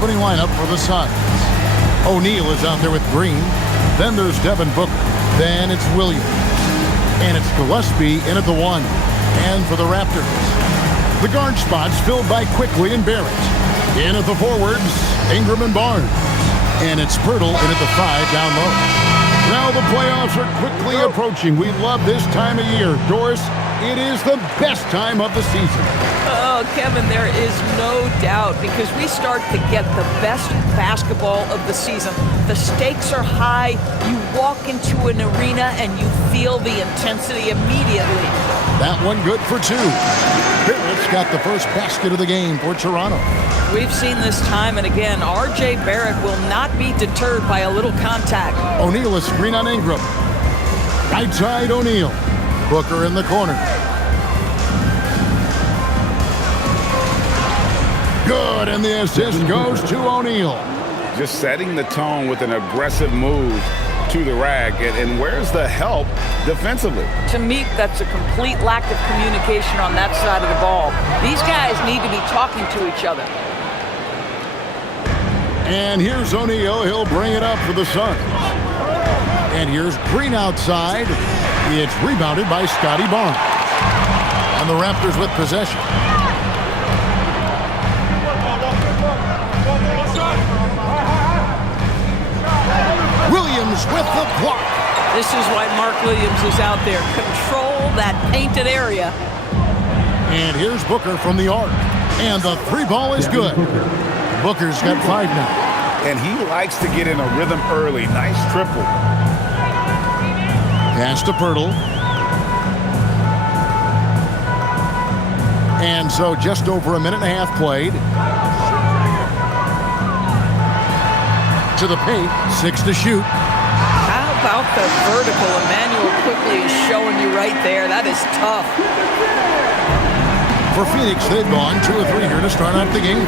opening lineup for the Suns. O'Neal is out there with Green. Then there's Devin Booker. Then it's Williams. And it's Gillespie in at the 1. And for the Raptors, the guard spots filled by Quickly and Barrett. In at the forwards, Ingram and Barnes. And it's Pirtle in at the 5 down low. Now the playoffs are quickly approaching. We love this time of year. Doris, it is the best time of the season. Oh, Kevin, there is no doubt because we start to get the best basketball of the season. The stakes are high. You walk into an arena and you feel the intensity immediately. That one good for 2. Barrett's got the first basket of the game for Toronto. We've seen this time and again. R.J. Barrett will not be deterred by a little contact. O'Neal is screen on Ingram. Right side O'Neal. Booker in the corner. Good, and the assist goes to O'Neal. Just setting the tone with an aggressive move to the rack. And where's the help defensively? To me, that's a complete lack of communication on that side of the ball. These guys need to be talking to each other. And here's O'Neal. He'll bring it up for the Suns. And here's Green outside. It's rebounded by Scotty Barnes. And the Raptors with possession. Williams with the block. This is why Mark Williams is out there. Control that painted area. And here's Booker from the arc. And the 3 ball is good. Booker's got 5 now. And he likes to get in a rhythm early. Nice triple. Pass to Pirtle. And so just over a minute and a half played. To the paint, 6 to shoot. How about the vertical? Emmanuel quickly is showing you right there. That is tough. For Phoenix, they've gone 2 or 3 here to start out the game.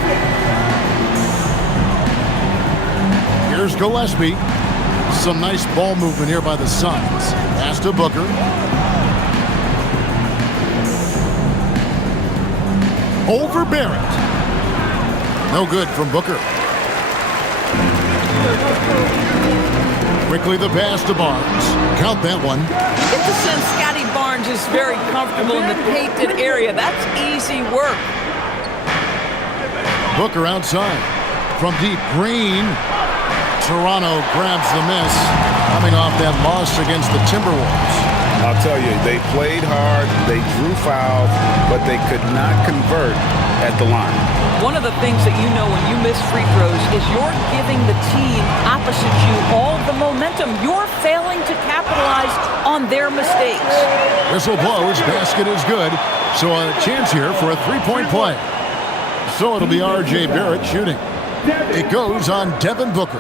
Here's Gillespie. Some nice ball movement here by the Suns. Pass to Booker. Over Barrett. No good from Booker. Quickly the pass to Barnes. Count that one. You get the sense Scotty Barnes is very comfortable in the painted area. That's easy work. Booker outside. From deep, Green. Toronto grabs the miss, coming off that loss against the Timberwolves. I'll tell you, they played hard, they drew fouls, but they could not convert at the line. One of the things that you know when you miss free throws is you're giving the team opposite you all the momentum. You're failing to capitalize on their mistakes. Whistle blows, basket is good, so a chance here for a 3-point play. So it'll be R.J. Barrett shooting. It goes on Devin Booker.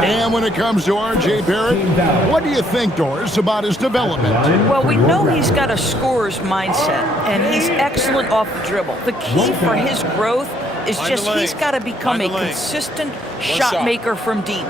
And when it comes to R.J. Barrett, what do you think, Doris, about his development? Well, we know he's got a scorer's mindset, and he's excellent off the dribble. The key for his growth is just he's got to become a consistent shot maker from deep.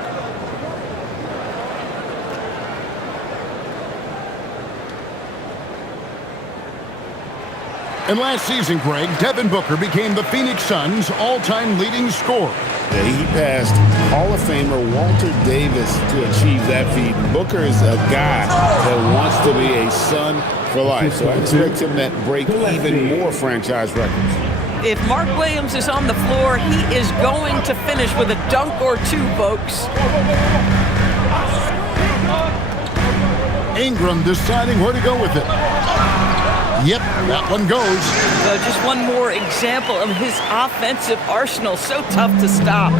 And last season, Greg, Devin Booker became the Phoenix Suns' all-time leading scorer. Yeah, he passed Hall of Famer Walter Davis to achieve that feat. Booker is a guy that wants to be a Sun for life, so I expect him to break even more franchise records. If Mark Williams is on the floor, he is going to finish with a dunk or 2, folks. Ingram deciding where to go with it. Yep, that one goes. Just one more example of his offensive arsenal. So tough to stop.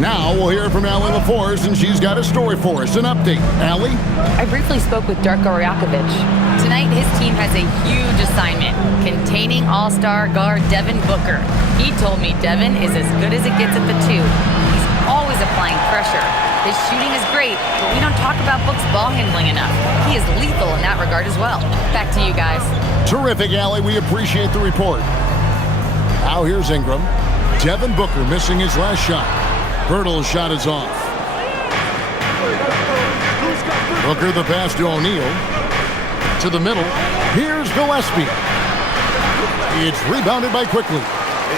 Now we'll hear from Allie LaForce, and she's got a story for us. An update. Allie? I briefly spoke with Darko Rajakovic. Tonight, his team has a huge assignment, containing all-star guard Devin Booker. He told me Devin is as good as it gets at the 2. He's always applying pressure. His shooting is great, but we don't talk about Book's ball handling enough. He is lethal in that regard as well. Back to you guys. Terrific, Allie. We appreciate the report. Now here's Ingram. Devin Booker missing his last shot. Pirtle's shot is off. Booker the pass to O'Neal. To the middle. Here's Gillespie. It's rebounded by Quickly.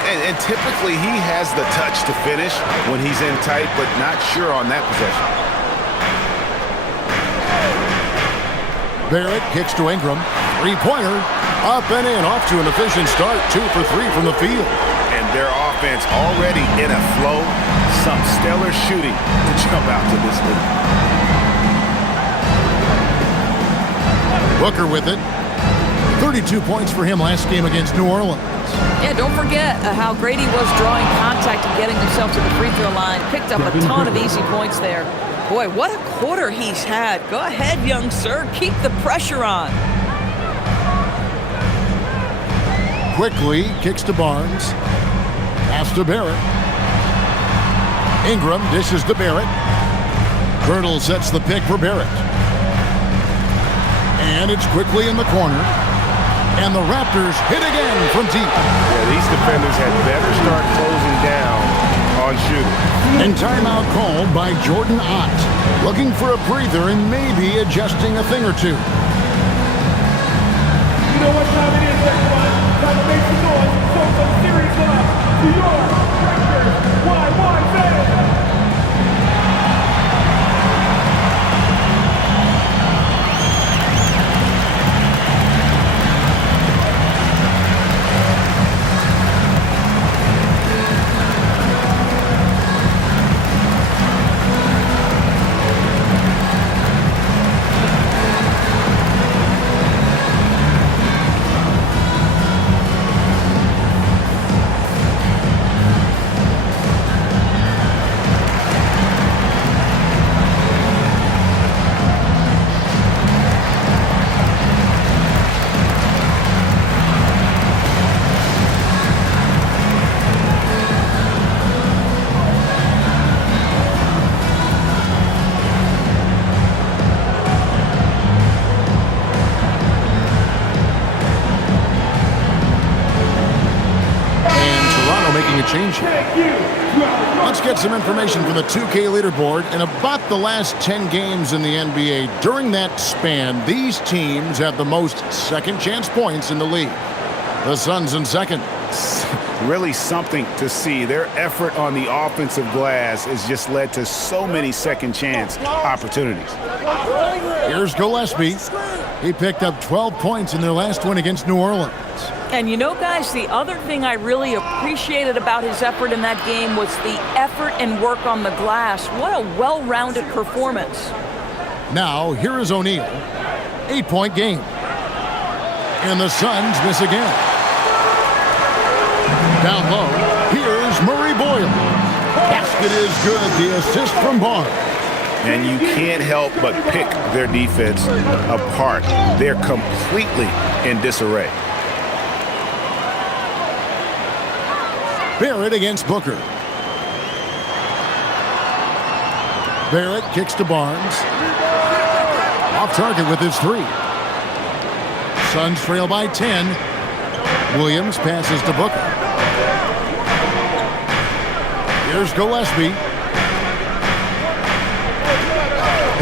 And typically he has the touch to finish when he's in tight, but not sure on that possession. Barrett kicks to Ingram. Three-pointer. Up and in. Off to an efficient start. 2 for 3 from the field. And their offense already in a flow. Some stellar shooting to jump out to this lead. Booker with it. 32 points for him last game against New Orleans. Yeah, don't forget how great he was drawing contact and getting himself to the free throw line. Picked up a ton of easy points there. Boy, what a quarter he's had. Go ahead, young sir. Keep the pressure on. Quickly kicks to Barnes. Pass to Barrett. Ingram dishes to Barrett. Girdle sets the pick for Barrett. And it's quickly in the corner. And the Raptors hit again from deep. Yeah, these defenders had better start closing down on shooting. And timeout called by Jordan Ott. Looking for a breather and maybe adjusting a thing or two. You know what time it is, everyone? Time to make some noise. Show some serious love to your Raptors. Why fans? Change here. Let's get some information from the 2K leaderboard. In about the last 10 games in the NBA, during that span, these teams have the most second chance points in the league. The Suns in second. Really something to see. Their effort on the offensive glass has just led to so many second chance opportunities. Here's Gillespie. He picked up 12 points in their last win against New Orleans. And you know, guys, the other thing I really appreciated about his effort in that game was the effort and work on the glass. What a well-rounded performance. Now, here is O'Neal. 8-point game. And the Suns miss again. Down low, here's Murray Boyle. Basket is good. The assist from Barnes. And you can't help but pick their defense apart. They're completely in disarray. Barrett against Booker. Barrett kicks to Barnes. Off target with his three. Suns trail by 10. Williams passes to Booker. Here's Gillespie.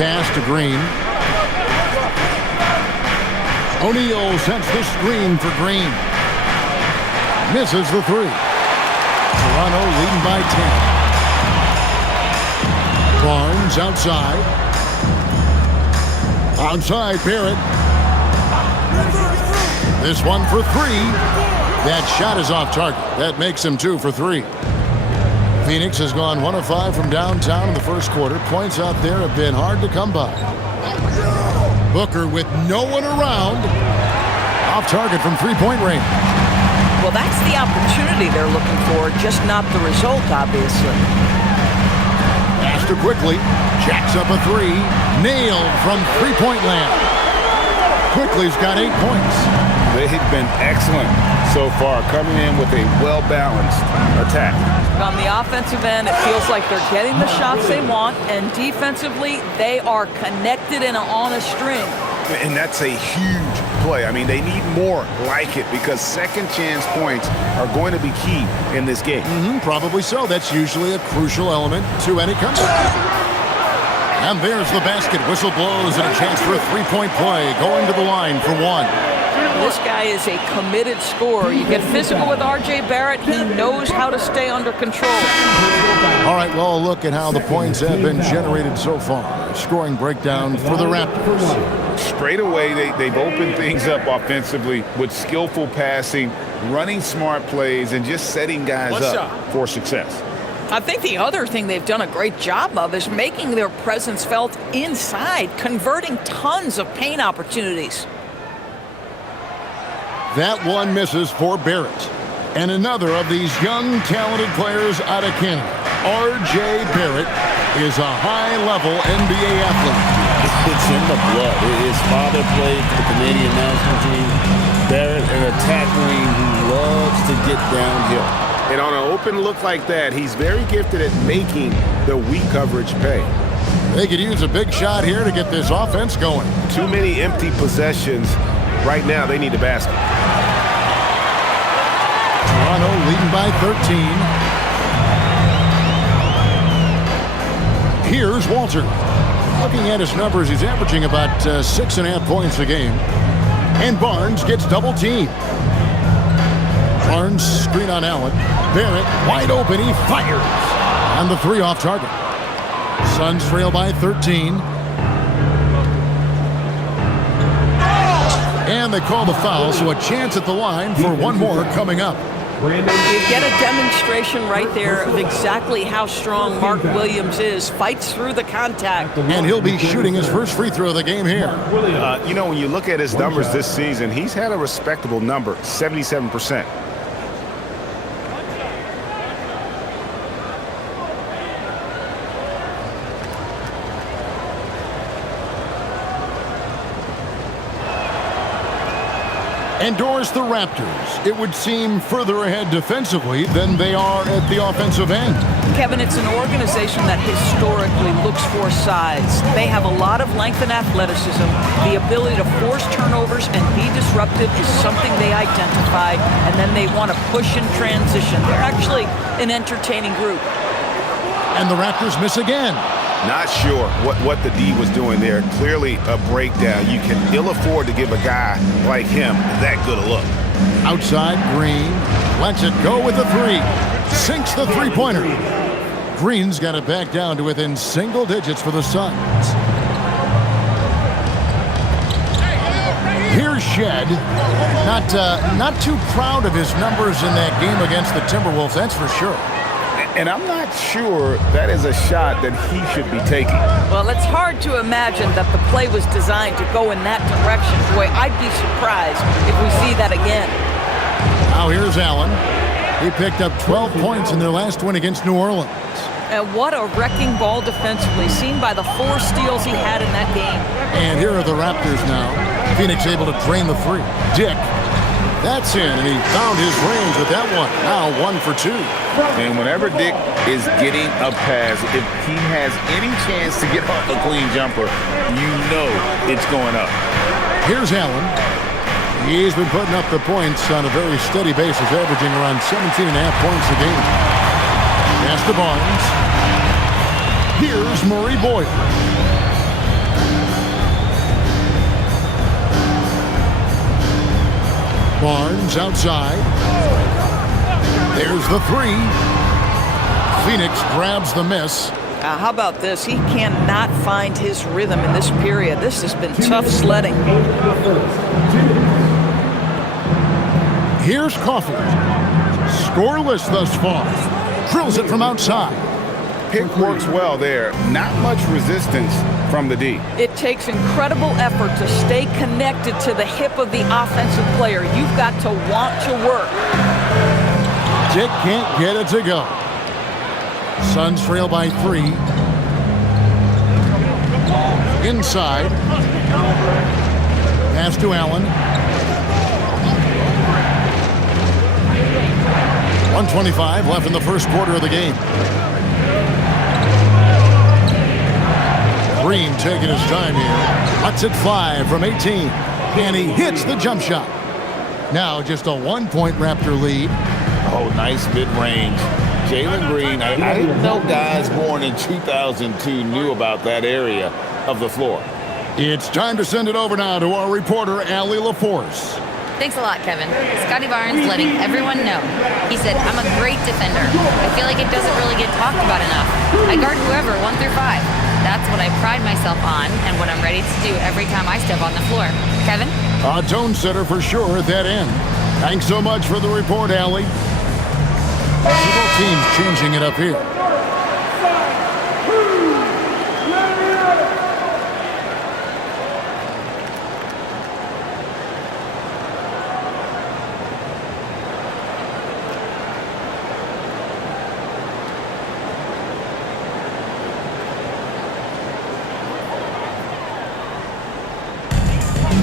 Pass to Green. O'Neal sets the screen for Green. Misses the three. Toronto leading by 10. Barnes outside. Outside Barrett. This one for three. That shot is off target. That makes him 2 for 3. Phoenix has gone 1 of 5 from downtown in the first quarter. Points out there have been hard to come by. Booker with no one around. Off target from three-point range. Well, that's the opportunity they're looking for, just not the result, obviously. Master quickly. Jacks up a three. Nailed from three-point land. Quickly's got 8 points. They've been excellent so far, coming in with a well-balanced attack. On the offensive end, it feels like they're getting the shots they want, and defensively, they are connected and on a string. And that's a huge play. I mean, they need more like it because second chance points are going to be key in this game. Probably so. That's usually a crucial element to any comeback. And there's the basket. Whistle blows and a chance for a three-point play. Going to the line for one. This guy is a committed scorer. You get physical with R.J. Barrett. He knows how to stay under control. All right, well, look at how the points have been generated so far. Scoring breakdown for the Raptors. Straight away, they've opened things up offensively with skillful passing, running smart plays, and just setting guys up for success. I think the other thing they've done a great job of is making their presence felt inside, converting tons of paint opportunities. That one misses for Barrett. And another of these young, talented players out of Canada, R.J. Barrett, is a high-level NBA athlete. It's in the blood. His father played for the Canadian national team. Barrett, an attack wing who loves to get downhill. And on an open look like that, he's very gifted at making the weak coverage pay. They could use a big shot here to get this offense going. Too many empty possessions. Right now, they need a basket. Toronto leading by 13. Here's Walter. Looking at his numbers, he's averaging about 6.5 points a game. And Barnes gets double teamed. Barnes screen on Allen. Barrett wide open. He fires. And the three off target. Suns trail by 13. And they call the foul, so a chance at the line for one more coming up. You get a demonstration right there of exactly how strong Mark Williams is. Fights through the contact. And he'll be shooting his first free throw of the game here. You know, when you look at his numbers this season, he's had a respectable number, 77%. Endorse the Raptors. It would seem further ahead defensively than they are at the offensive end. Kevin, it's an organization that historically looks for size. They have a lot of length and athleticism. The ability to force turnovers and be disruptive is something they identify, and then they want to push in transition. They're actually an entertaining group. And the Raptors miss again. Not sure what the D was doing there. Clearly a breakdown. You can ill afford to give a guy like him that good a look. Outside, Green lets it go with the three. Sinks the three-pointer. Green's got it back down to within single digits for the Suns. Here's Shed. Not too proud of his numbers in that game against the Timberwolves, that's for sure. And I'm not sure that is a shot that he should be taking. Well, it's hard to imagine that the play was designed to go in that direction. Boy, I'd be surprised if we see that again. Now here's Allen. He picked up 12 points in their last win against New Orleans. And what a wrecking ball defensively, seen by the 4 steals he had in that game. And here are the Raptors now. Phoenix able to drain the three. Dick. That's in, and he found his range with that one. Now 1 for 2. And whenever Dick is getting a pass, if he has any chance to get off a clean jumper, you know it's going up. Here's Allen. He's been putting up the points on a very steady basis, averaging around 17.5 points a game. Pass to Barnes. Here's Murray Boyle. Barnes outside. There's the three. Phoenix grabs the miss. How about this? He cannot find his rhythm in this period. This has been tough sledding. Here's Coffey. Scoreless thus far. Drills it from outside. Pick works well there. Not much resistance from the D. It takes incredible effort to stay connected to the hip of the offensive player. You've got to want to work. Dick can't get it to go. Suns trail by 3. Inside. Pass to Allen. 1:25 left in the first quarter of the game. Green taking his time here. Lets it fly from 18. And he hits the jump shot. Now just a 1-point Raptor lead. Oh, nice mid-range. Jalen Green, I didn't know guys born in 2002 knew about that area of the floor. It's time to send it over now to our reporter, Allie LaForce. Thanks a lot, Kevin. Scotty Barnes letting everyone know. He said, I'm a great defender. I feel like it doesn't really get talked about enough. I guard whoever, 1 through 5. That's what I pride myself on and what I'm ready to do every time I step on the floor. Kevin? A tone setter for sure at that end. Thanks so much for the report, Allie. Several teams changing it up here.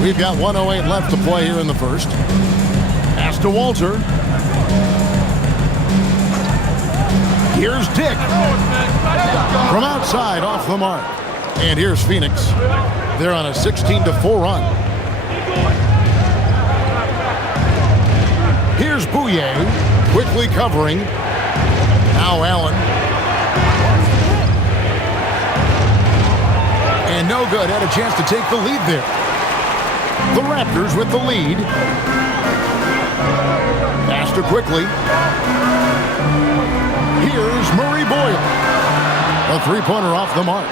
We've got 1:08 left to play here in the first. Pass to Walter. Here's Dick. From outside, off the mark. And here's Phoenix. They're on a 16-4 run. Here's Bouye, quickly covering. Now Allen. And no good. Had a chance to take the lead there. The Raptors with the lead. Faster quickly. Here's Murray Boyle. A three-pointer off the mark.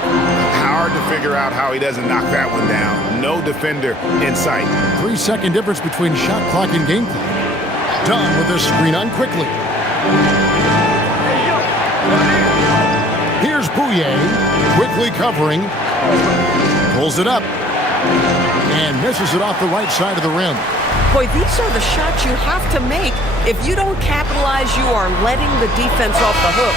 Hard to figure out how he doesn't knock that one down. No defender in sight. 3-second difference between shot clock and game clock. Done with the screen on quickly. Here's Bouye, quickly covering. Pulls it up. And misses it off the right side of the rim. Boy, these are the shots you have to make. If you don't capitalize, you are letting the defense off the hook.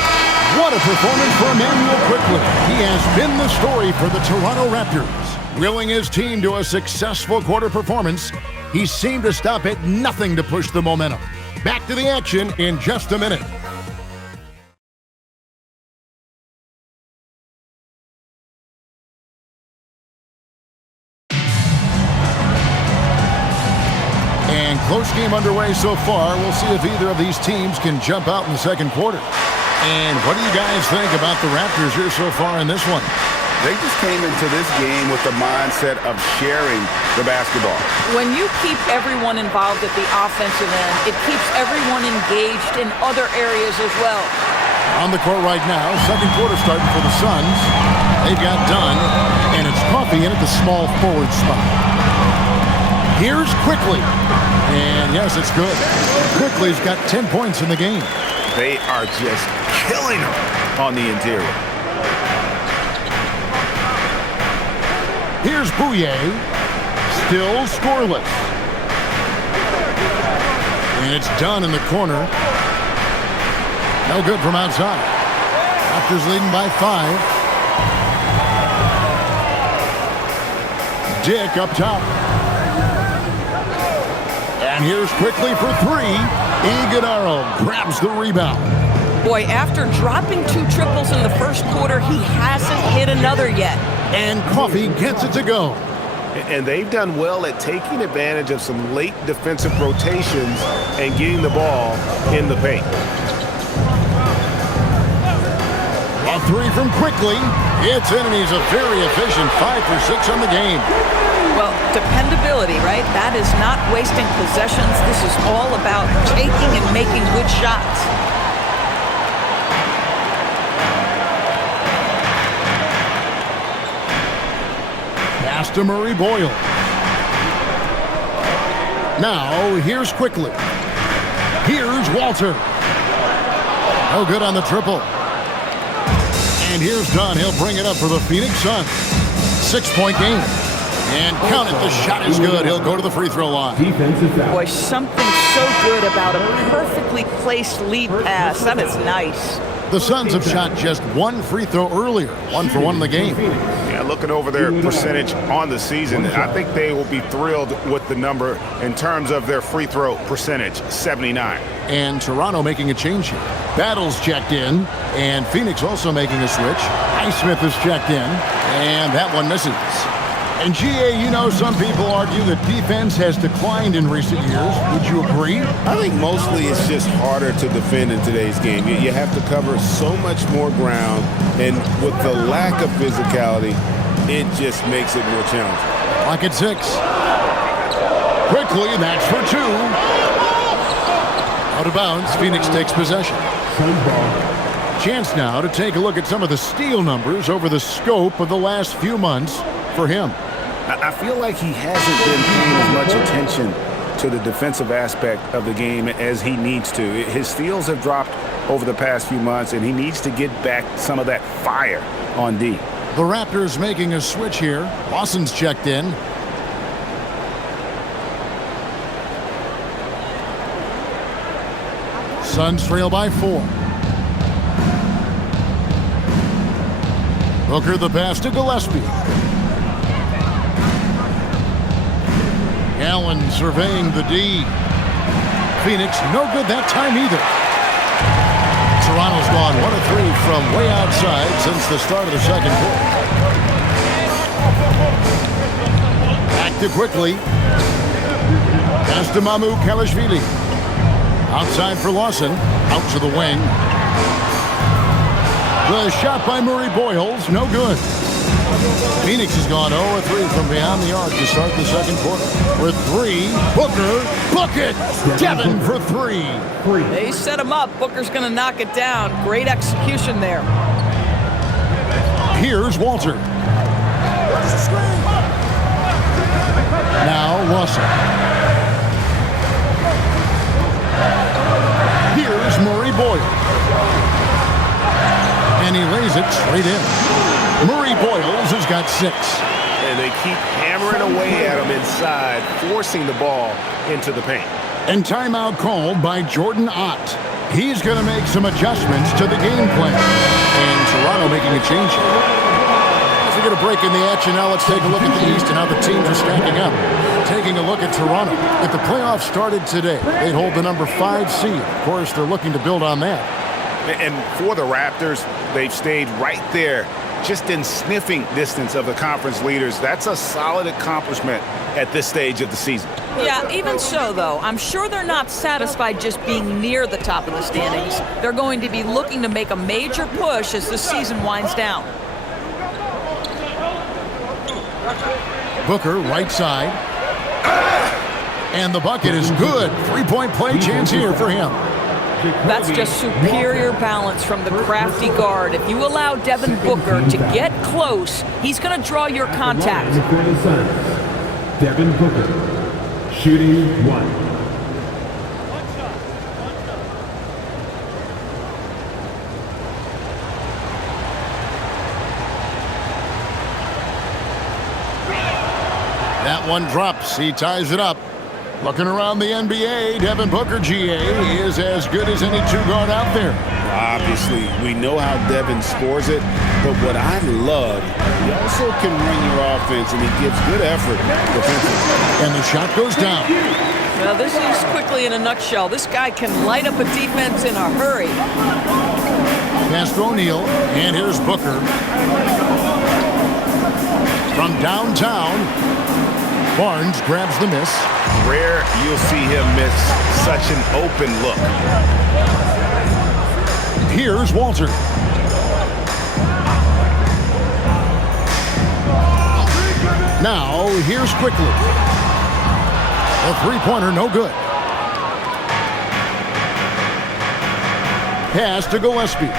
What a performance for Emmanuel Quickly. He has been the story for the Toronto Raptors. Willing his team to a successful quarter performance, he seemed to stop at nothing to push the momentum. Back to the action in just a minute. Close game underway so far. We'll see if either of these teams can jump out in the second quarter. And what do you guys think about the Raptors here so far in this one? They just came into this game with the mindset of sharing the basketball. When you keep everyone involved at the offensive end, it keeps everyone engaged in other areas as well. On the court right now, second quarter starting for the Suns. They've got Dunn, and it's Coffey in at the small forward spot. Here's Quickly. And yes, it's good. Quickly's got 10 points in the game. They are just killing them on the interior. Here's Bouye. Still scoreless. And it's done in the corner. No good from outside. Raptors leading by 5. Dick up top. And here's Quickly for 3. Iguodala grabs the rebound. Boy, after dropping 2 triples in the first quarter, he hasn't hit another yet. And Coffey gets it to go. And they've done well at taking advantage of some late defensive rotations and getting the ball in the paint. A 3 from Quickly. It's in, and he's a very efficient 5 for 6 on the game. Well, dependability, right? That is not wasting possessions. This is all about taking and making good shots. Pass to Murray Boyle. Now, here's Quickly. Here's Walter. No good on the triple. And here's Dunn. He'll bring it up for the Phoenix Suns. 6-point game. And count it, the shot is good. He'll go to the free throw line. Boy, something so good about a perfectly placed lead pass. That is nice. The Suns have shot just 1 free throw earlier. 1 for 1 in the game. Yeah, looking over their percentage on the season, I think they will be thrilled with the number in terms of their free throw percentage, 79. And Toronto making a change here. Battles checked in, and Phoenix also making a switch. Highsmith is checked in, and that one misses. And GA, you know, some people argue that defense has declined in recent years. Would you agree? I think mostly it's just harder to defend in today's game. You have to cover so much more ground, and with the lack of physicality, it just makes it more challenging. Clock at 6. Quickly, that's for two. Out of bounds, Phoenix takes possession. Chance now to take a look at some of the steal numbers over the scope of the last few months for him. I feel like he hasn't been paying as much attention to the defensive aspect of the game as he needs to. His steals have dropped over the past few months, and he needs to get back some of that fire on D. The Raptors making a switch here. Lawson's checked in. Suns trail by 4. Booker the pass to Gillespie. Allen surveying the D. Phoenix no good that time either. Toronto's gone 1 of 3 from way outside since the start of the second quarter. Back to quickly. Pass to Mamu Kalashvili. Outside for Lawson. Out to the wing. The shot by Murray Boyles, no good. Phoenix has gone 0 of 3 from beyond the arc to start the second quarter. With 3, Booker, bucket! Devin for 3. They set him up. Booker's going to knock it down. Great execution there. Here's Walter. Now Lawson. Here's Murray Boyles. And he lays it straight in. Murray Boyles has got 6. And they keep hammering away at him inside, forcing the ball into the paint. And timeout called by Jordan Ott. He's going to make some adjustments to the game plan. And Toronto making a change here. As we get a break in the action now, let's take a look at the East and how the teams are stacking up. Taking a look at Toronto. If the playoffs started today, they'd hold the number 5 seed. Of course, they're looking to build on that. And for the Raptors, they've stayed right there, just in sniffing distance of the conference leaders. That's a solid accomplishment at this stage of the season. Yeah, even so, though, I'm sure they're not satisfied just being near the top of the standings. They're going to be looking to make a major push as the season winds down. Booker, right side. And the bucket is good. 3-point play chance here for him. That's just superior balance from the crafty guard. If you allow Devin Booker to get close, he's going to draw your contact. Devin Booker, shooting 1. That one drops. He ties it up. Looking around the NBA, Devin Booker, GA, is as good as any 2-guard out there. Obviously, we know how Devin scores it, but what I love, he also can run your offense, and he gives good effort defensively. And the shot goes down. Well, this is quickly in a nutshell. This guy can light up a defense in a hurry. Pass to O'Neal, and here's Booker. From downtown, Barnes grabs the miss. Rare you'll see him miss such an open look. Here's Walter. Now, here's quickly. A 3-pointer, no good. Pass to Gillespie.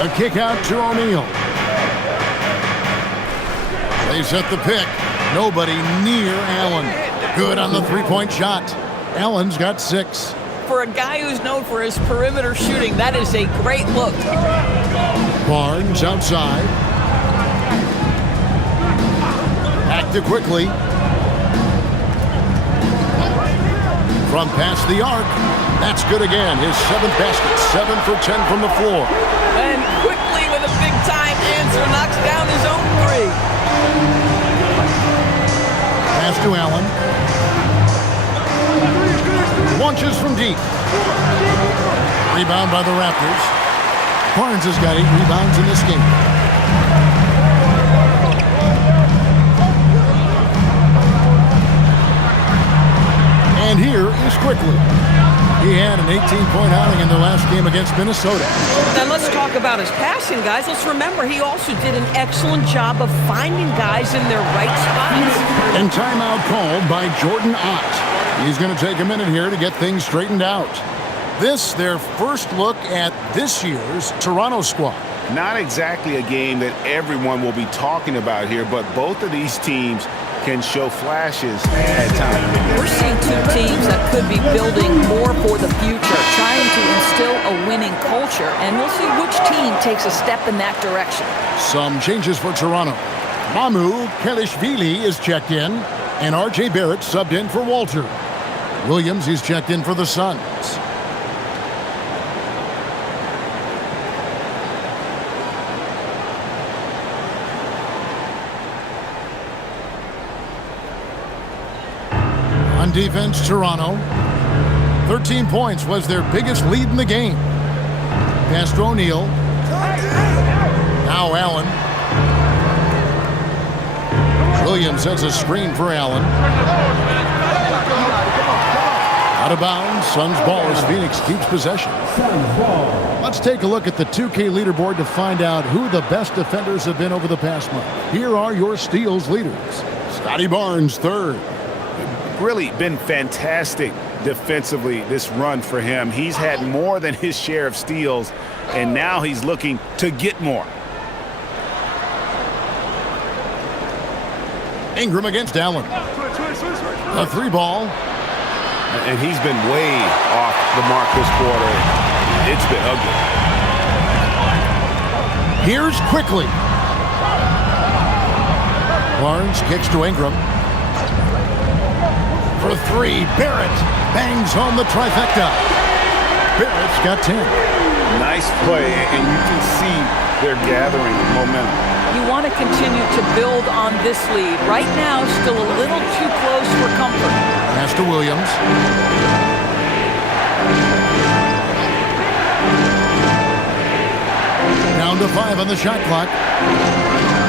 A kick out to O'Neal. They set the pick. Nobody near Allen. Good on the 3-point shot. Allen's got 6. For a guy who's known for his perimeter shooting, that is a great look. Barnes outside. Back to quickly. From past the arc. That's good again. His 7th basket. 7 for 10 from the floor. And quickly with a big-time answer, knocks down his own 3. Pass to Allen. Launches from deep. Rebound by the Raptors. Barnes has got 8 rebounds in this game. And here is quickly. He had an 18-point outing in the last game against Minnesota. Then let's talk about his passing, guys. Let's remember he also did an excellent job of finding guys in their right spots. And timeout called by Jordan Ott. He's going to take a minute here to get things straightened out. This, their first look at this year's Toronto squad. Not exactly a game that everyone will be talking about here, but both of these teams can show flashes at times. We're seeing two teams that could be building more for the future, trying to instill a winning culture, and we'll see which team takes a step in that direction. Some changes for Toronto. Mamu Kelishvili is checked in, and R.J. Barrett subbed in for Walter. Williams is checked in for the Suns. On defense, Toronto. 13 points was their biggest lead in the game. Pass to O'Neal. Now Allen. Williams sets a screen for Allen. Out of bounds. Suns ball as Phoenix keeps possession. Let's take a look at the 2K leaderboard to find out who the best defenders have been over the past month. Here are your steals leaders. Scotty Barnes, third. Really been fantastic defensively this run for him. He's had more than his share of steals, and now he's looking to get more. Ingram against Allen. A three ball. And he's been way off the mark this quarter. It's been ugly. Here's quickly. Barnes kicks to Ingram. For three, Barrett bangs home the trifecta. Barrett's got 10. Nice play, and you can see they're gathering momentum. You want to continue to build on this lead. Right now, still a little too close for comfort. Pass to Williams. Down to 5 on the shot clock.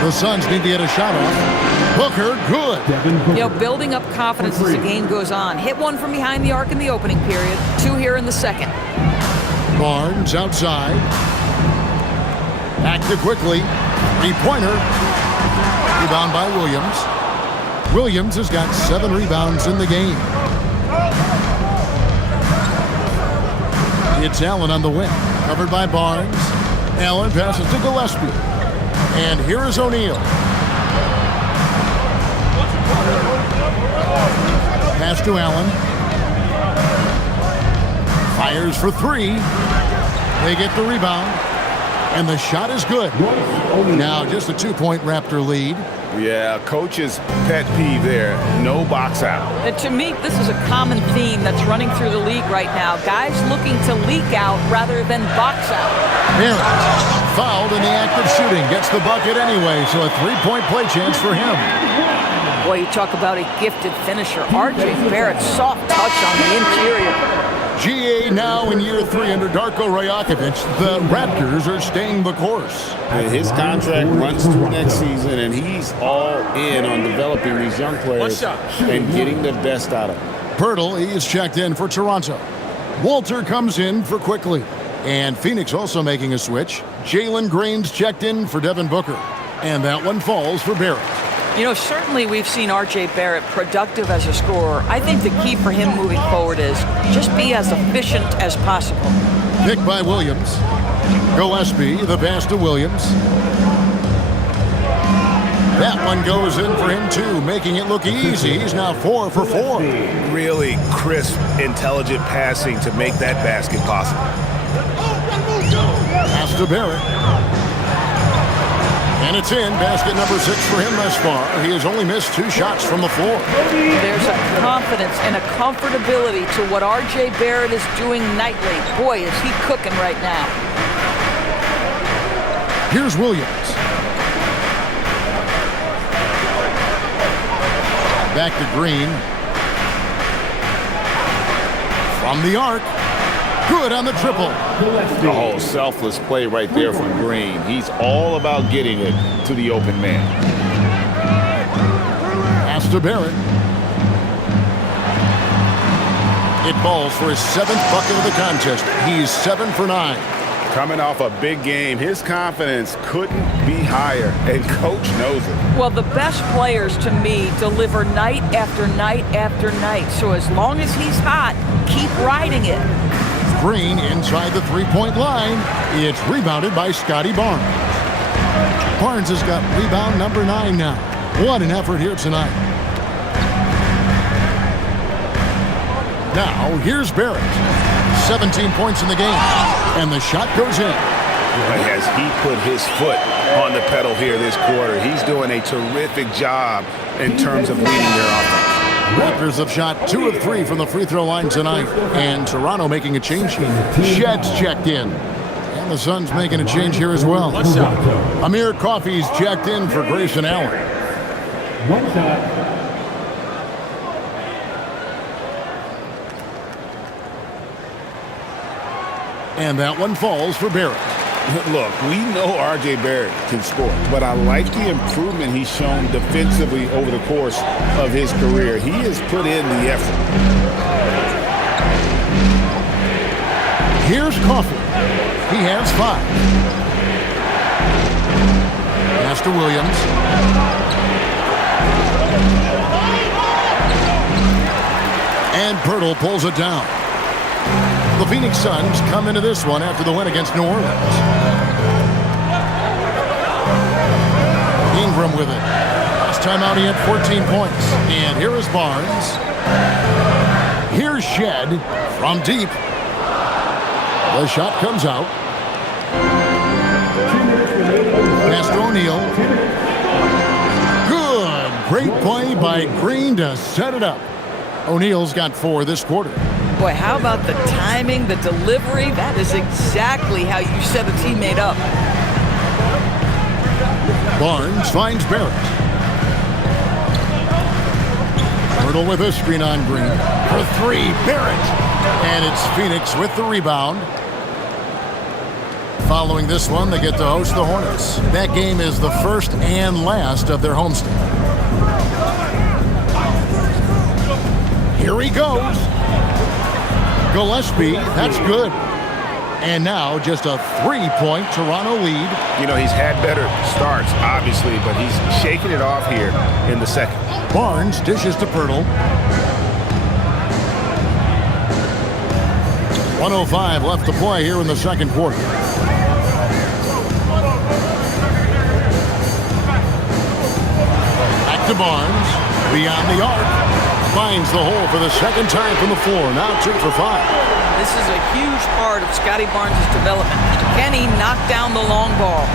The Suns need to get a shot off. Booker, good. You know, building up confidence as the game goes on. Hit one from behind the arc in the opening period. Two here in the second. Barnes outside. Back to quickly. Three-pointer. Rebound by Williams. Williams has got 7 rebounds in the game. It's Allen on the wing. Covered by Barnes. Allen passes to Gillespie. And here is O'Neal. Pass to Allen. Fires for three. They get the rebound. And the shot is good. Now just a 2-point Raptor lead. Yeah, coach's pet peeve there. No box out. And to me, this is a common theme that's running through the league right now. Guys looking to leak out rather than box out. Barrett, fouled in the act of shooting, gets the bucket anyway, so a 3-point play chance for him. Boy, you talk about a gifted finisher. R.J. Barrett, soft touch on the interior. GA now in year 3 under Darko Rajakovic. The Raptors are staying the course. And his contract runs through next season, and he's all in on developing these young players and getting the best out of them. Pirtle, he is checked in for Toronto. Walter comes in for Quickly. And Phoenix also making a switch. Jalen Green's checked in for Devin Booker. And that one falls for Barrett. You know, certainly we've seen R.J. Barrett productive as a scorer. I think the key for him moving forward is just be as efficient as possible. Picked by Williams. Gillespie, the pass to Williams. That one goes in for him too, making it look easy. He's now 4 for 4. Really crisp, intelligent passing to make that basket possible. Pass to Barrett. And it's in. Basket number 6 for him thus far. He has only missed 2 shots from the floor. There's a confidence and a comfortability to what R.J. Barrett is doing nightly. Boy, is he cooking right now. Here's Williams. Back to Green. From the arc. Good on the triple. Oh, selfless play right there from Green. He's all about getting it to the open man. Pass to Barrett. It falls for his 7th bucket of the contest. He's 7 for 9. Coming off a big game, his confidence couldn't be higher, and coach knows it. Well, the best players to me deliver night after night after night. So as long as he's hot, keep riding it. Green inside the three-point line. It's rebounded by Scotty Barnes. Barnes has got rebound number 9 now. What an effort here tonight. Now, here's Barrett. 17 points in the game, and the shot goes in. As he put his foot on the pedal here this quarter, he's doing a terrific job in terms of leading their offense. Raptors have shot 2 of 3 from the free throw line tonight, and Toronto making a change here. Shedd's checked in, and the Suns making a change here as well. Amir Coffey's checked in for Grayson Allen. One shot. And that one falls for Barrett. Look, we know R.J. Barrett can score, but I like the improvement he's shown defensively over the course of his career. He has put in the effort. Here's Coffey. He has 5. Pass to Williams. And Pirtle pulls it down. The Phoenix Suns come into this one after the win against New Orleans. Ingram with it. Last time out he had 14 points. And here is Barnes. Here's Shed from deep. The shot comes out. Pass to O'Neal. Good. Great play by Green to set it up. O'Neal's got 4 this quarter. Boy, how about the timing, the delivery? That is exactly how you set a teammate up. Barnes finds Barrett. Pirtle with a screen on Green. For 3, Barrett. And it's Phoenix with the rebound. Following this one, they get to host the Hornets. That game is the first and last of their homestand. Here he goes. Gillespie, that's good. And now just a 3-point Toronto lead. You know, he's had better starts, obviously, but he's shaking it off here in the second. Barnes dishes to Pirtle. 1:05 left to play here in the second quarter. Back to Barnes. Beyond the arc. Finds the hole for the second time from the floor. Now 2 for 5. This is a huge part of Scotty Barnes' development. Can he knock down the long ball?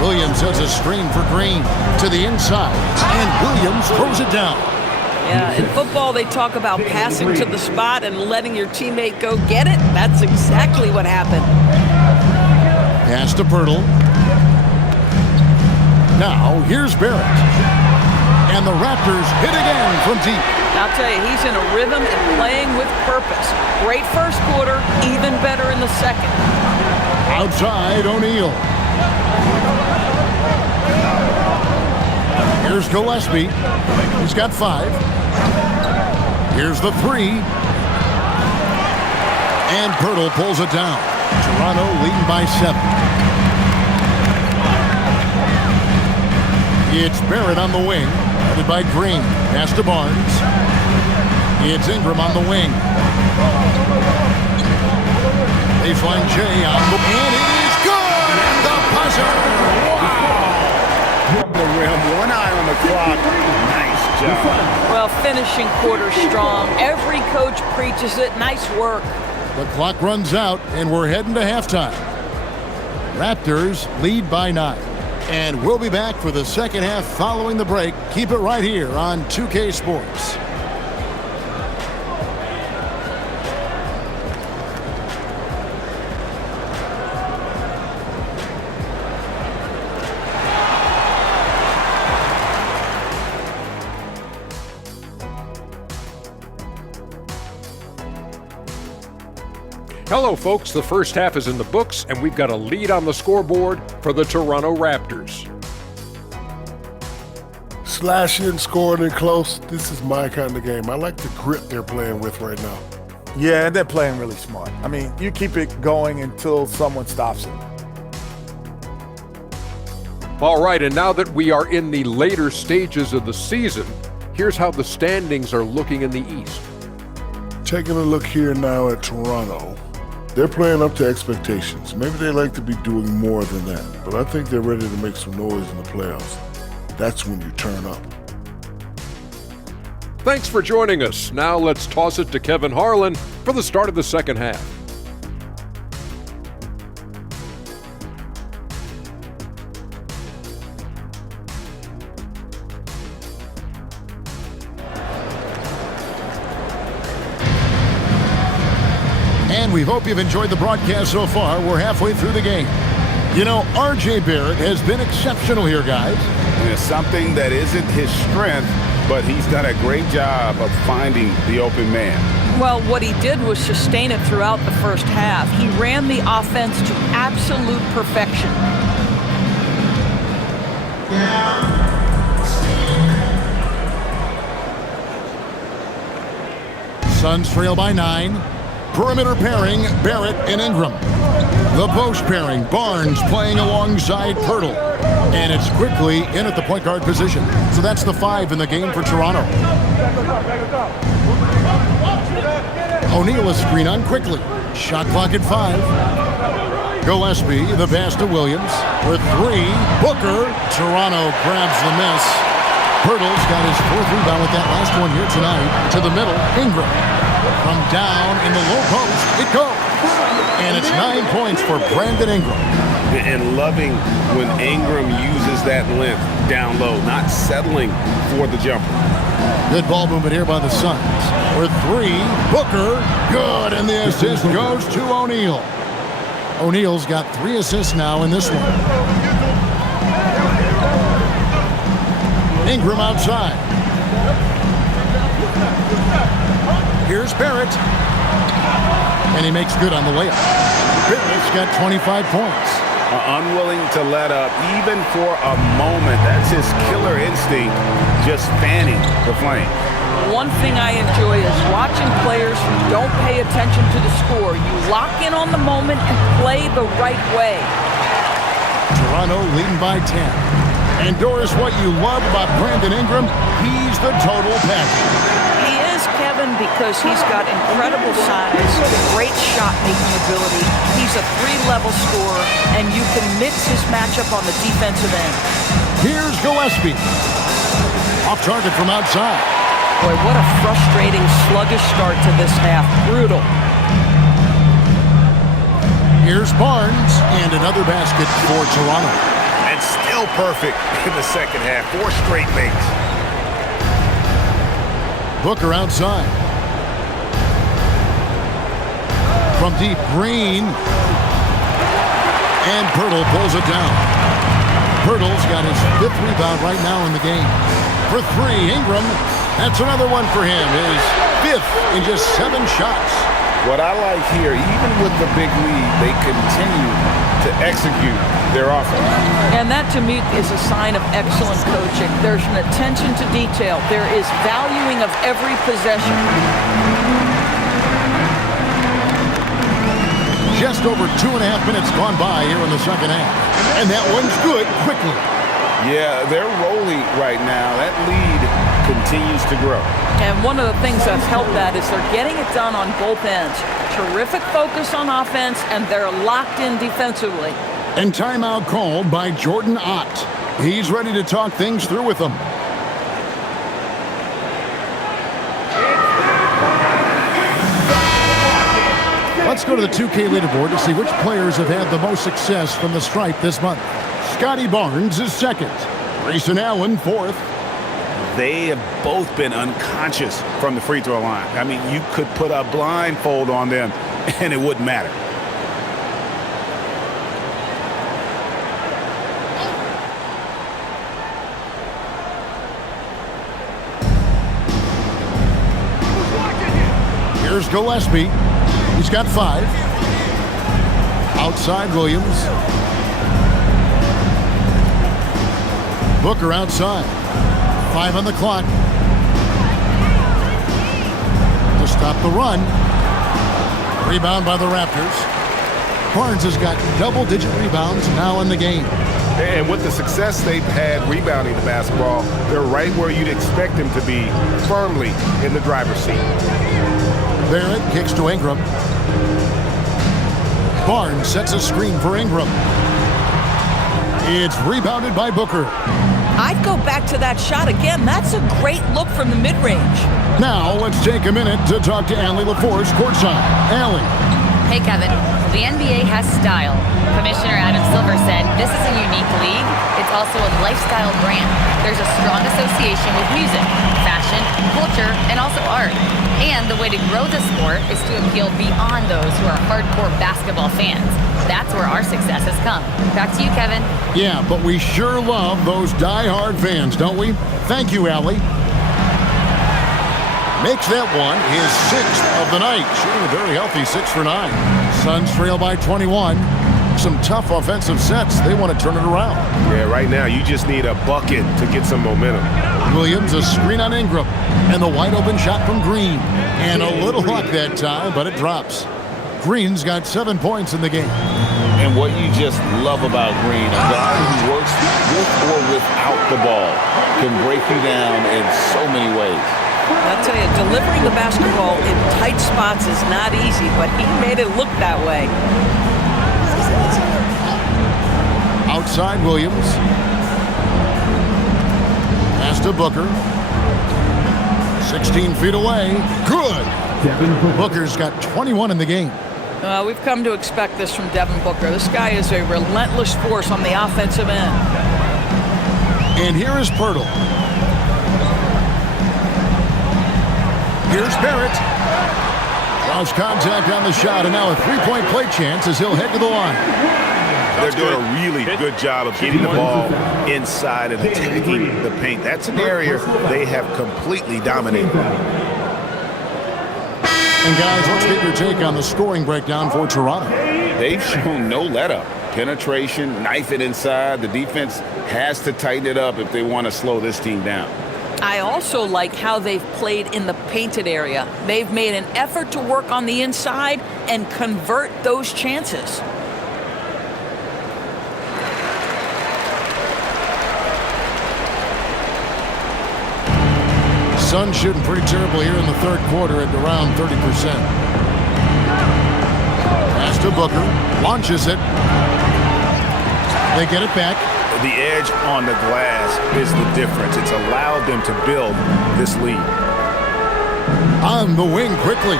Williams has a screen for Green to the inside. And Williams throws it down. Yeah, in football they talk about passing to the spot and letting your teammate go get it. That's exactly what happened. Pass to Pirtle. Now here's Barrett. And the Raptors hit again from deep. I'll tell you, he's in a rhythm and playing with purpose. Great first quarter, even better in the second. Outside, O'Neal. Here's Gillespie. He's got 5. Here's the 3. And Pirtle pulls it down. Toronto leading by 7. It's Barrett on the wing. Headed by Green. Pass to Barnes. It's Ingram on the wing. Baseline J on the... And it is good! And the buzzer! Wow! The rim, one eye on the clock. Nice job. Well, finishing quarter strong. Every coach preaches it. Nice work. The clock runs out, and we're heading to halftime. Raptors lead by 9. And we'll be back for the second half following the break. Keep it right here on 2K Sports. Hello, folks. The first half is in the books, and we've got a lead on the scoreboard for the Toronto Raptors. slashing, scoring it close. This is my kind of game. I like the grit they're playing with right now. Yeah, and they're playing really smart. I mean, you keep it going until someone stops it. All right, and now that we are in the later stages of the season, here's how the standings are looking in the East. Taking a look here now at Toronto. They're playing up to expectations. Maybe they like to be doing more than that, but I think they're ready to make some noise in the playoffs. That's when you turn up. Thanks for joining us. Now let's toss it to Kevin Harlan for the start of the second half. And we hope you've enjoyed the broadcast so far. We're halfway through the game. You know, R.J. Barrett has been exceptional here, guys. It's something that isn't his strength, but he's done a great job of finding the open man. Well, what he did was sustain it throughout the first half. He ran the offense to absolute perfection. Suns trail by 9. Perimeter pairing, Barrett and Ingram. The post pairing, Barnes playing alongside Pirtle. And it's quickly in at the point guard position. So that's the 5 in the game for Toronto. O'Neal is screen on quickly. Shot clock at 5. Gillespie, the pass to Williams. For 3, Booker. Toronto grabs the miss. Pirtle's got his 4th rebound with that last one here tonight. To the middle, Ingram. From down in the low post, it goes. And it's 9 points for Brandon Ingram. And loving when Ingram uses that length down low, not settling for the jumper. Good ball movement here by the Suns. For 3, Booker, good, and the assist goes to O'Neal. O'Neal's got 3 assists now in this one. Ingram outside. Here's Barrett. And he makes good on the layup. Barrett's got 25 points. Unwilling to let up, even for a moment. That's his killer instinct, just fanning the flame. One thing I enjoy is watching players who don't pay attention to the score. You lock in on the moment and play the right way. Toronto leading by 10. And Doris, what you love about Brandon Ingram, he's the total package. He is, Kevin, because he's got incredible size, great shot-making ability. He's a 3-level scorer, and you can mix his matchup on the defensive end. Here's Gillespie. Off target from outside. Boy, what a frustrating, sluggish start to this half. Brutal. Here's Barnes, and another basket for Toronto. And still perfect in the second half. 4 straight makes. Booker outside. From deep, Green. And Pirtle pulls it down. Pirtle's got his 5th rebound right now in the game. For 3, Ingram. That's another one for him. His 5th in just 7 shots. What I like here, even with the big lead, they continue to execute their offense. And that, to me, is a sign of excellent coaching. There's an attention to detail. There is valuing of every possession. Just over 2.5 minutes gone by here in the second half. And that one's good quickly. Yeah, they're rolling right now. That lead continues to grow. And one of the things that's helped that is they're getting it done on both ends. Terrific focus on offense, and they're locked in defensively. And timeout called by Jordan Ott. He's ready to talk things through with them. Let's go to the 2K leaderboard to see which players have had the most success from the stripe this month. Scotty Barnes is 2nd. Grayson Allen 4th. They have both been unconscious from the free throw line. I mean, you could put a blindfold on them and it wouldn't matter. Here's Gillespie. He's got 5. Outside Williams. Booker outside. 5 on the clock. To stop the run. Rebound by the Raptors. Barnes has got double-digit rebounds now in the game. And with the success they've had rebounding the basketball, they're right where you'd expect them to be, firmly in the driver's seat. Barrett kicks to Ingram. Barnes sets a screen for Ingram. It's rebounded by Booker. I'd go back to that shot again. That's a great look from the mid-range. Now let's take a minute to talk to Allie LaForce courtside. Allie. Hey, Kevin. The NBA has style. Commissioner Adam Silver said this is a unique league. It's also a lifestyle brand. There's a strong association with music, fashion, culture, and also art. And the way to grow the sport is to appeal beyond those who are hardcore basketball fans. That's where our success has come. Back to you, Kevin. Yeah, but we sure love those die-hard fans, don't we? Thank you, Allie. Makes that one his 6th of the night. Shooting a very healthy 6 for 9. Suns trail by 21. Some tough offensive sets. They want to turn it around. Yeah, right now you just need a bucket to get some momentum. Williams, a screen on Ingram. And the wide-open shot from Green. And a little luck that time, but it drops. Green's got 7 points in the game. And what you just love about Green, a guy who works with or without the ball, can break you down in so many ways. I'll tell you, delivering the basketball in tight spots is not easy, but he made it look that way. Outside Williams. Pass to Booker. 16 feet away. Good. Booker's got 21 in the game. We've come to expect this from Devin Booker. This guy is a relentless force on the offensive end. And here is Pirtle. Here's Barrett. Lost contact on the shot, and now a three-point play chance as he'll head to the line. They're doing a really good job of getting the ball inside and attacking the paint. That's an area they have completely dominated. And guys, let's get your take on the scoring breakdown for Toronto. They've shown no let-up. Penetration, knife it inside. The defense has to tighten it up if they want to slow this team down. I also like how they've played in the painted area. They've made an effort to work on the inside and convert those chances. Suns shooting pretty terrible here in the third quarter at around 30%. Pass to Booker. Launches it. They get it back. The edge on the glass is the difference. It's allowed them to build this lead. On the wing quickly.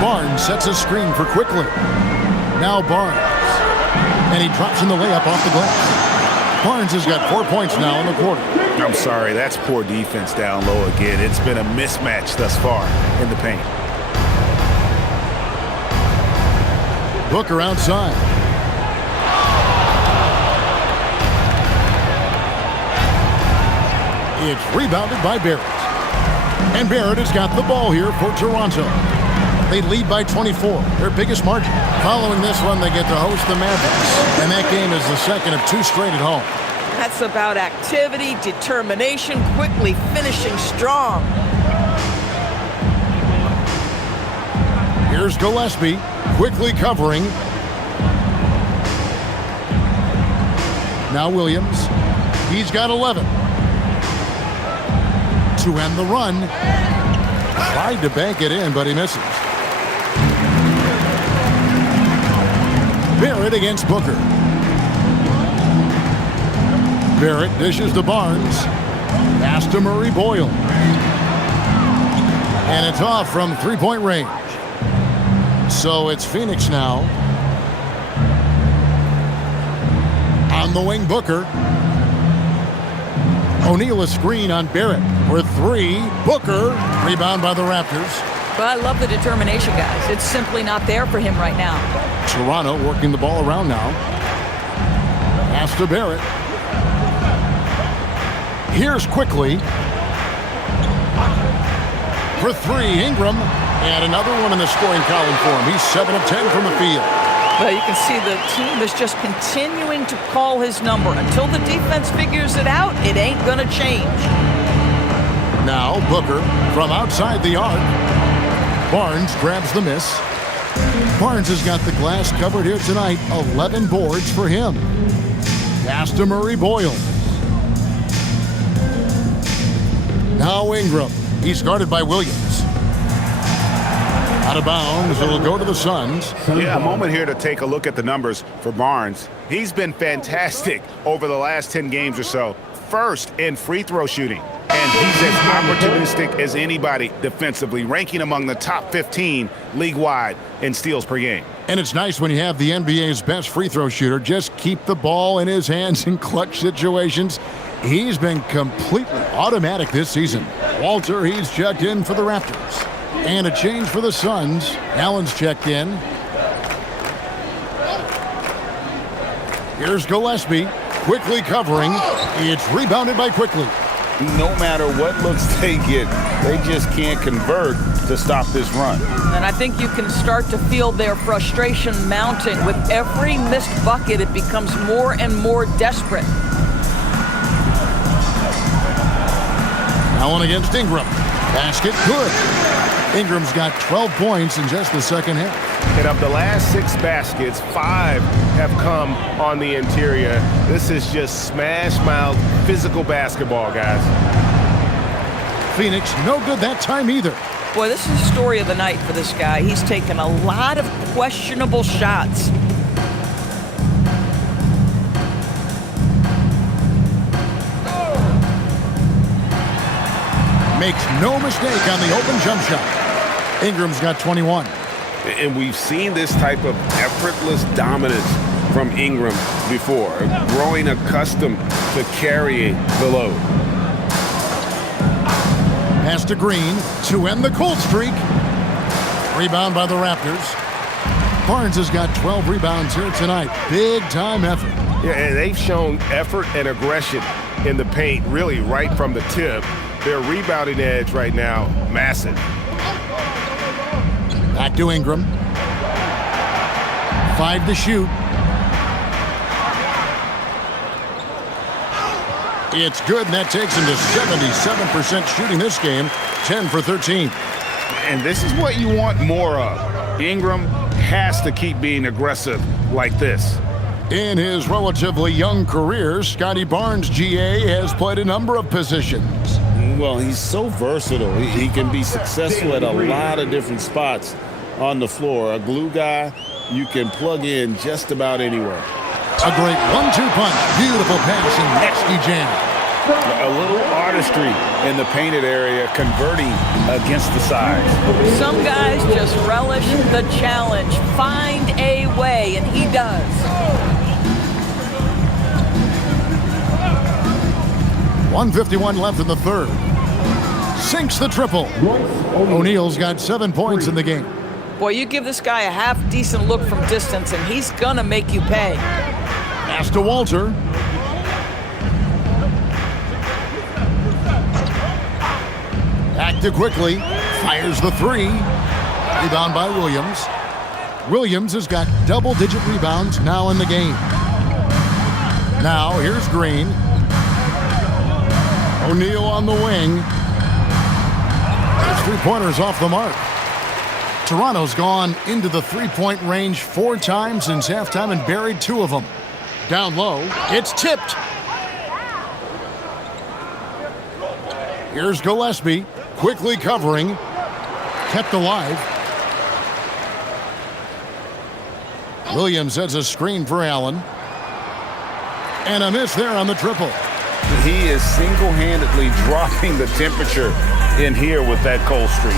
Barnes sets a screen for Quickly. Now Barnes. And he drops in the layup off the glass. Barnes has got 4 points now in the quarter. I'm sorry, that's poor defense down low again. It's been a mismatch thus far in the paint. Booker outside. It's rebounded by Barrett. And Barrett has got the ball here for Toronto. They lead by 24, their biggest margin. Following this one, they get to host the Mavericks. And that game is the second of 2 straight at home. That's about activity, determination, quickly finishing strong. Here's Gillespie, quickly covering. Now Williams. He's got 11. To end the run. Tried to bank it in, but he misses. Barrett against Booker. Barrett dishes to Barnes. Pass to Murray Boyle. And it's off from three-point range. So it's Phoenix now. On the wing, Booker. O'Neal a screen on Barrett for 3. Booker. Rebound by the Raptors. But I love the determination, guys. It's simply not there for him right now. Toronto working the ball around now. Pass to Barrett. Here's Quickly. For 3, Ingram. And another one in the scoring column for him. He's 7 of 10 from the field. Well, you can see the team is just continuing to call his number. Until the defense figures it out, it ain't going to change. Now Booker from outside the arc. Barnes grabs the miss. Barnes has got the glass covered here tonight. 11 boards for him. Pass to Murray Boyle. Now Ingram. He's guarded by Williams. Out of bounds, it'll go to the Suns. Yeah, a moment here to take a look at the numbers for Barnes. He's been fantastic over the last 10 games or so. First in free throw shooting. And he's as opportunistic as anybody defensively, ranking among the top 15 league-wide in steals per game. And it's nice when you have the NBA's best free throw shooter just keep the ball in his hands in clutch situations. He's been completely automatic this season. Walter, he's checked in for the Raptors. And a change for the Suns. Allen's checked in. Here's Gillespie, quickly covering. It's rebounded by Quickly. No matter what looks they get, they just can't convert to stop this run. And I think you can start to feel their frustration mounting. With every missed bucket, it becomes more and more desperate. Allen against Ingram. Basket good. Ingram's got 12 points in just the second half. And of the last 6 baskets, 5 have come on the interior. This is just smash-mouth physical basketball, guys. Phoenix, no good that time either. Boy, this is the story of the night for this guy. He's taken a lot of questionable shots. Makes no mistake on the open jump shot. Ingram's got 21. And we've seen this type of effortless dominance from Ingram before, growing accustomed to carrying the load. Pass to Green to end the cold streak. Rebound by the Raptors. Barnes has got 12 rebounds here tonight. Big time effort. Yeah, and they've shown effort and aggression in the paint, really right from the tip. Their rebounding edge right now, massive. Back to Ingram. 5 to shoot. It's good, and that takes him to 77% shooting this game, 10 for 13. And this is what you want more of. Ingram has to keep being aggressive like this. In his relatively young career, Scotty Barnes, GA, has played a number of positions. Well, he's so versatile. He can be successful at a lot of different spots on the floor. A glue guy, you can plug in just about anywhere. A great 1-2 punch. Beautiful pass and nasty jam. A little artistry in the painted area, converting against the sides. Some guys just relish the challenge. Find a way, and he does. .151 left in the third. Sinks the triple. O'Neal's got 7 points in the game. Boy, you give this guy a half-decent look from distance, and he's gonna make you pay. Pass to Walter. Back to Quickly. Fires the 3. Rebound by Williams. Williams has got double-digit rebounds now in the game. Now, here's Green. O'Neal on the wing. His three-pointers off the mark. Toronto's gone into the three-point range 4 times since halftime and buried 2 of them. Down low, it's tipped. Here's Gillespie, quickly covering. Kept alive. Williams sets a screen for Allen. And a miss there on the triple. He is single-handedly dropping the temperature in here with that cold streak.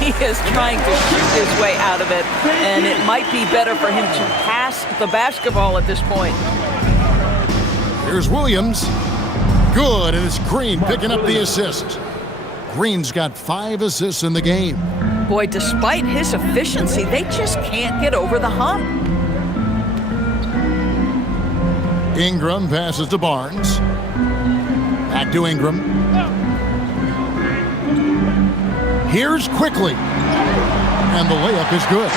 He is trying to shoot his way out of it, and it might be better for him to pass the basketball at this point. Here's Williams. Good, and it's Green picking up the assist. Green's got 5 assists in the game. Boy, despite his efficiency, they just can't get over the hump. Ingram passes to Barnes. Back to Ingram. Here's Quickly. And the layup is good.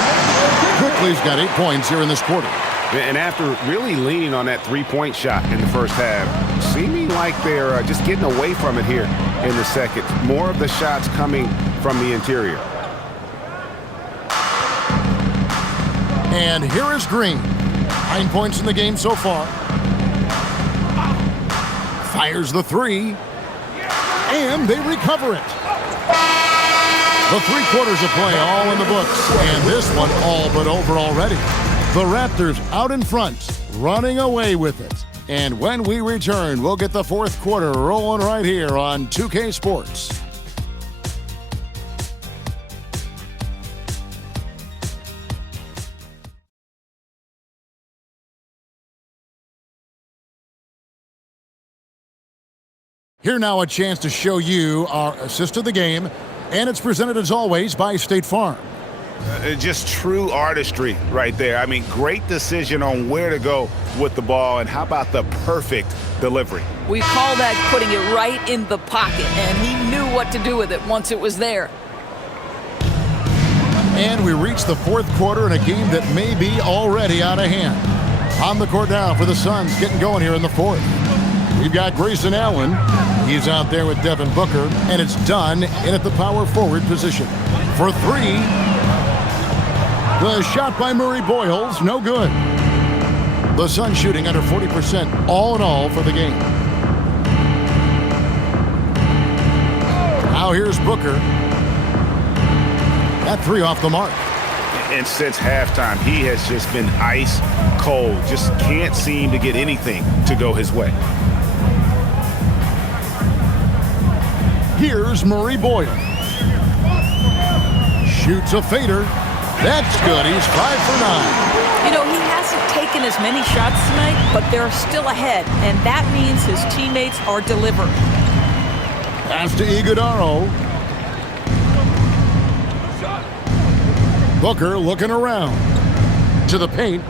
Quickly's got 8 points here in this quarter. And after really leaning on that three-point shot in the first half, seeming like they're just getting away from it here in the second. More of the shots coming from the interior. And here is Green. 9 points in the game so far. Fires the three. And they recover it. The 3 quarters of play all in the books. And this one all but over already. The Raptors out in front, running away with it. And when we return, we'll get the 4th quarter rolling right here on 2K Sports. Here now a chance to show you our assist of the game, and it's presented as always by State Farm. Just true artistry right there. I mean, great decision on where to go with the ball, and how about the perfect delivery? We call that putting it right in the pocket, and he knew what to do with it once it was there. And we reach the 4th quarter in a game that may be already out of hand. On the court now for the Suns, getting going here in the 4th. We've got Grayson Allen. He's out there with Devin Booker, and it's done in at the power forward position. For 3, the shot by Murray Boyles, no good. The Suns shooting under 40% all in all for the game. Now here's Booker. That 3 off the mark. And since halftime, he has just been ice cold. Just can't seem to get anything to go his way. Here's Murray Boyle. Shoots a fader. That's good. He's 5 for 9. You know, he hasn't taken as many shots tonight, but they're still ahead, and that means his teammates are delivering. Pass to Iguodaro. Booker looking around. To the paint.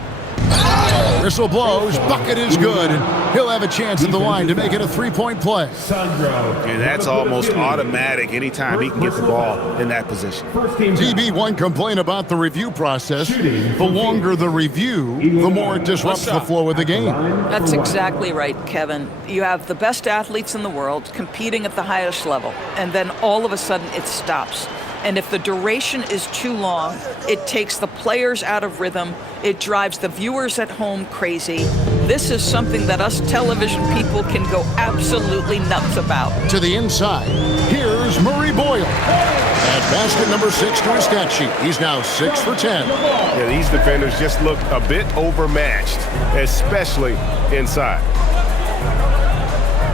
Whistle blows. Bucket is good. And he'll have a chance at the line to make it a 3-point play. And that's almost automatic anytime he can get the ball in that position. TB1 complain about the review process. The longer the review, the more it disrupts the flow of the game. That's exactly right, Kevin. You have the best athletes in the world competing at the highest level, and then all of a sudden it stops. And if the duration is too long, it takes the players out of rhythm. It drives the viewers at home crazy. This is something that us television people can go absolutely nuts about. To the inside, here's Murray Boyle. At basket number 6 to his stat sheet. He's now 6 for 10. Yeah, these defenders just look a bit overmatched, especially inside.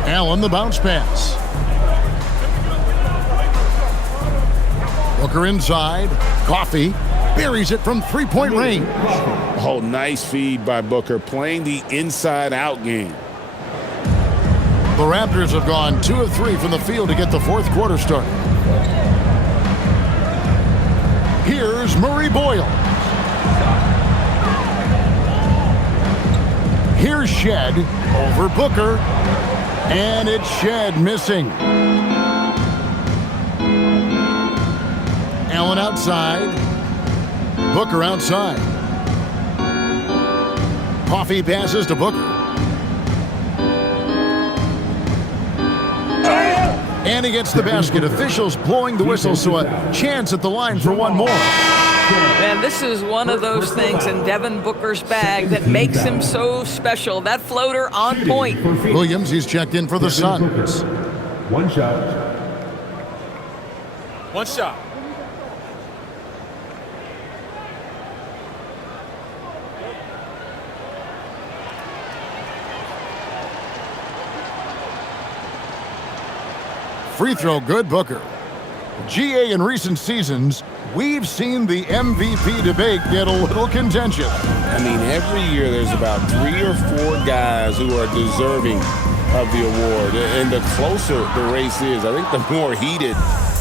Allen the bounce pass. Booker inside. Coffee buries it from 3-point range. Oh, nice feed by Booker, playing the inside-out game. The Raptors have gone 2 of 3 from the field to get the 4th quarter started. Here's Murray Boyle. Here's Shed over Booker. And it's Shed missing. Allen outside. Booker outside. Coffee passes to Booker. And he gets the basket. Officials blowing the whistle, so a chance at the line for one more. Man, this is one of those things in Devin Booker's bag that makes him so special. That floater on point. Williams, he's checked in for the Suns. One shot. One shot. Free throw good, Booker. GA in recent seasons, we've seen the MVP debate get a little contentious. I mean, every year there's about 3 or 4 guys who are deserving of the award. And the closer the race is, I think the more heated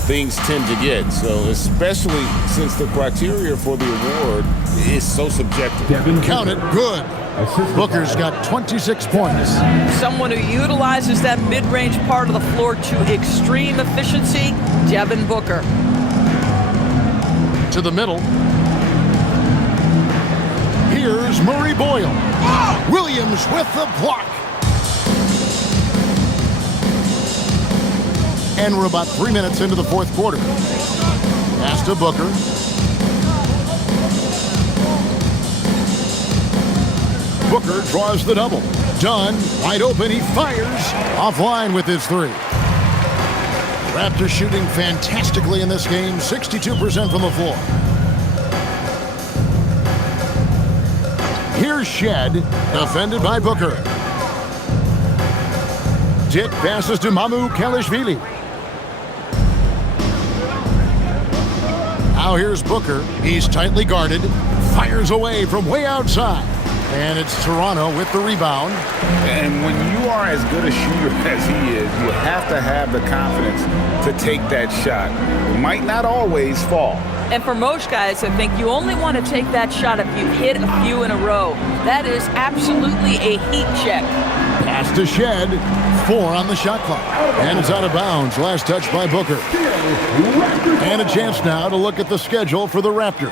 things tend to get. So especially since the criteria for the award is so subjective. Count it, good. Booker's got 26 points. Someone who utilizes that mid-range part of the floor to extreme efficiency, Devin Booker. To the middle. Here's Murray Boyle. Williams with the block. And we're about 3 minutes into the fourth quarter. Pass to Booker. Booker draws the double. Dunn, wide open, he fires. Offline with his three. Raptors shooting fantastically in this game, 62% from the floor. Here's Shed, defended by Booker. Dick passes to Mamukelashvili. Now here's Booker. He's tightly guarded. Fires away from way outside. And it's Toronto with the rebound. And when you are as good a shooter as he is, you have to have the confidence to take that shot. It might not always fall. And for most guys, I think you only want to take that shot if you hit a few in a row. That is absolutely a heat check. Pass to Shed. 4 on the shot clock. And it's out of bounds. Last touch by Booker. And a chance now to look at the schedule for the Raptors.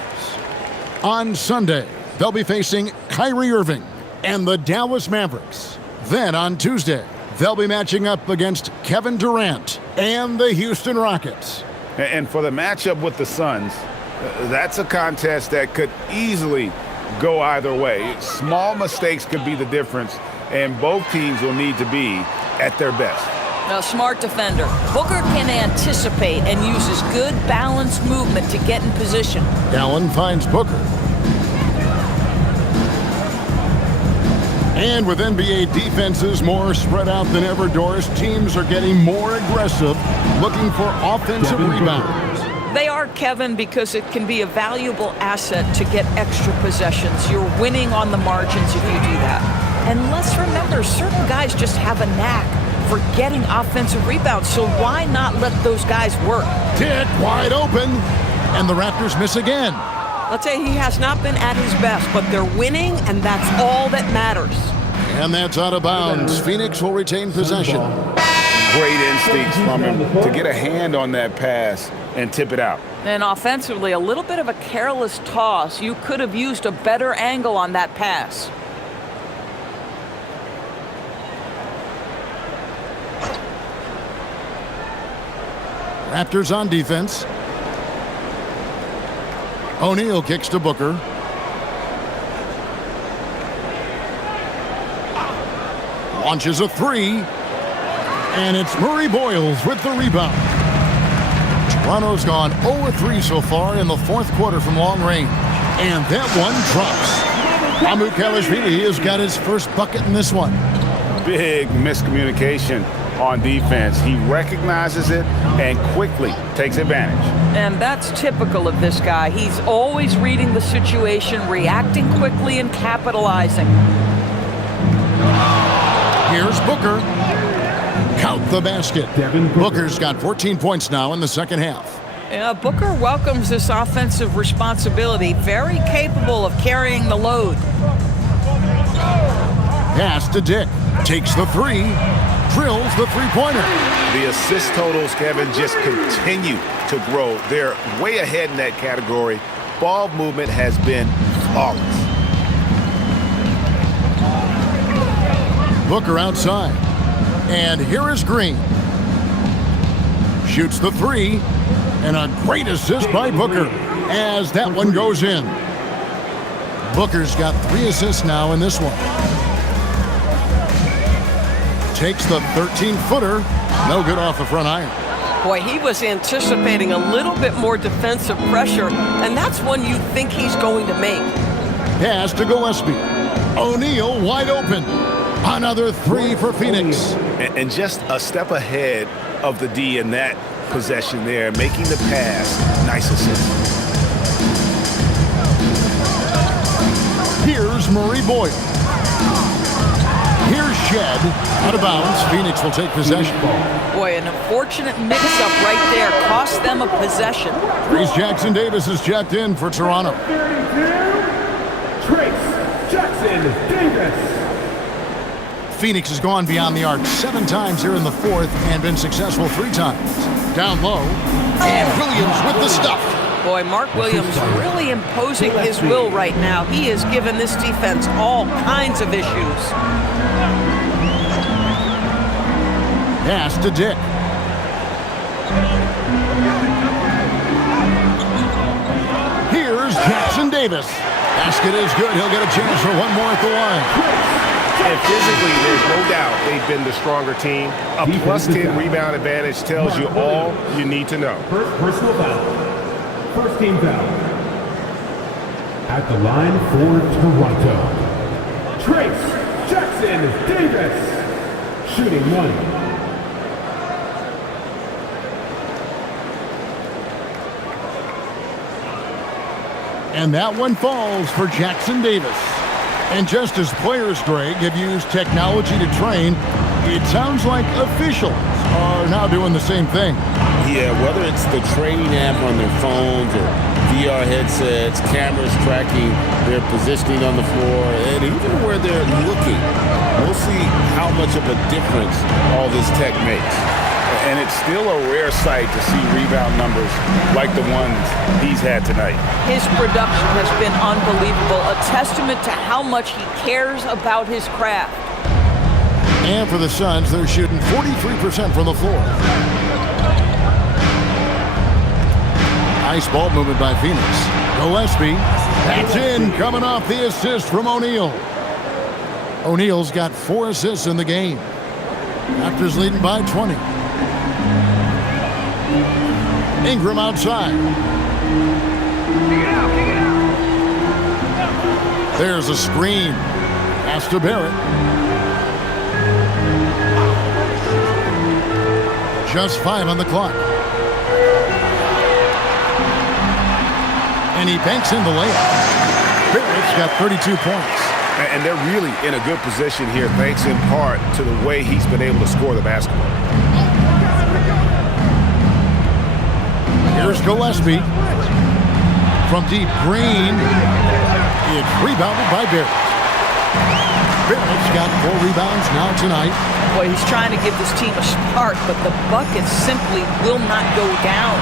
On Sunday, they'll be facing Kyrie Irving and the Dallas Mavericks. Then on Tuesday, they'll be matching up against Kevin Durant and the Houston Rockets. And for the matchup with the Suns, that's a contest that could easily go either way. Small mistakes could be the difference, and both teams will need to be at their best. A smart defender. Booker can anticipate and uses good balanced movement to get in position. Allen finds Booker. And with NBA defenses more spread out than ever, Doris, teams are getting more aggressive, looking for offensive rebounds. They are, Kevin, because it can be a valuable asset to get extra possessions. You're winning on the margins if you do that. And let's remember, certain guys just have a knack for getting offensive rebounds, so why not let those guys work? Dick wide open, and the Raptors miss again. Let's say he has not been at his best, but they're winning, and that's all that matters. And that's out of bounds. Phoenix will retain possession. Great instincts from him to get a hand on that pass and tip it out. And offensively, a little bit of a careless toss. You could have used a better angle on that pass. Raptors on defense. O'Neal kicks to Booker. Launches a three. And it's Murray Boyles with the rebound. Toronto's gone 0-3 so far in the fourth quarter from long range. And that one drops. Mamukelashvili has got his first bucket in this one. Big miscommunication on defense. He recognizes it and quickly takes advantage. And that's typical of this guy. He's always reading the situation, reacting quickly, and capitalizing. Here's Booker. Count the basket. Booker's got 14 points now in the second half. Yeah, Booker welcomes this offensive responsibility. Very capable of carrying the load. Pass to Dick. Takes the three. Drills the three-pointer. The assist totals, Kevin, just continue to grow. They're way ahead in that category. Ball movement has been flawless. Booker outside. And here is Green. Shoots the three. And a great assist by Booker as that one goes in. Booker's got 3 assists now in this one. Takes the 13-footer. No good off the front iron. Boy, he was anticipating a little bit more defensive pressure, and that's one you think he's going to make. Pass to Gillespie. O'Neal wide open. Another three for Phoenix. And just a step ahead of the D in that possession there, making the pass. Nice assist. Here's Murray Boyle. Here's Shed. Out of bounds. Phoenix will take possession. Boy, an unfortunate mix-up right there. Cost them a possession. Reese Jackson-Davis is checked in for Toronto. Trace Jackson-Davis. Phoenix has gone beyond the arc 7 times here in the fourth and been successful 3 times. Down low. And Williams with the stuff. Boy, Mark Williams really imposing his will right now. He has given this defense all kinds of issues. Pass to Dick. Here's Jackson Davis. Basket is good. He'll get a chance for one more at the line. And physically, there's no doubt they've been the stronger team. A +10 rebound advantage tells you all you need to know. First personal foul. First team foul. At the line for Toronto, Trace Jackson Davis, shooting 1. And that one falls for Jackson Davis. And just as players, Greg, have used technology to train, it sounds like officials are now doing the same thing. Yeah, whether it's the training app on their phones or VR headsets, cameras tracking their positioning on the floor, and even where they're looking, we'll see how much of a difference all this tech makes. And it's still a rare sight to see rebound numbers like the ones he's had tonight. His production has been unbelievable, a testament to how much he cares about his craft. And for the Suns, they're shooting 43% from the floor. Nice ball movement by Phoenix. Gillespie, that's in, coming off the assist from O'Neal. O'Neal's got 4 assists in the game. Raptors leading by 20. Ingram outside. There's a screen. Pass to Barrett. Just 5 on the clock. And he banks in the layup. Barrett's got 32 points. And they're really in a good position here, thanks in part to the way he's been able to score the basketball. Here's Gillespie. From deep, Green. It's rebounded by Barrett. Barrett's got 4 rebounds now tonight. Boy, he's trying to give this team a spark, but the bucket simply will not go down.